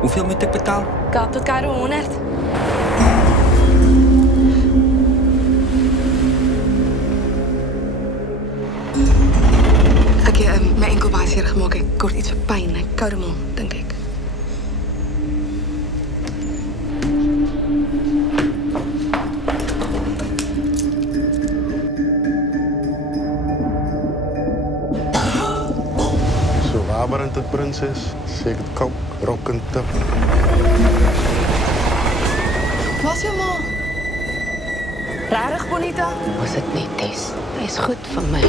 Hoeveel moet ik betalen? Kaap tot Cairo 100. Mijn enkel baas hier gemaakt. Ik kort iets van pijn. Koude mond, denk ik. Zo waberend het prinses. Zeker koud, rokkend. Was je mal? Rarig, Bonita? Was het niet, Tess? Hij is goed van mij.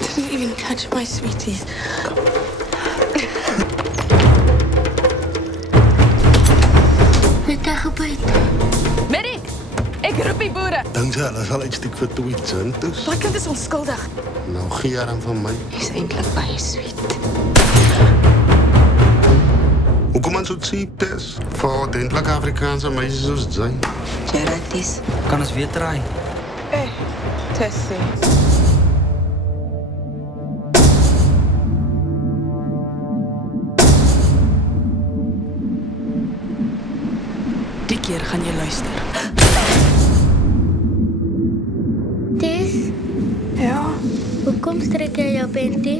I didn't even touch my sweeties. Net daar gebuiten. Merrick, ik roep die boeren. Dan zal hij al iets stuk voor toe iets zijn. Dus. Dat kind is onschuldig. Nou, gee hem van mij. Hij is eindelijk baie sweet. Hoe kom je zo cheap, Tess? Voor ordentelijke Afrikaanse meisjes zoals het zijn. Gerard is. Kan eens weer draaien. Tessie. Die keer gaan je luisteren. Tess, Ja? hoekom strek jy jou panty?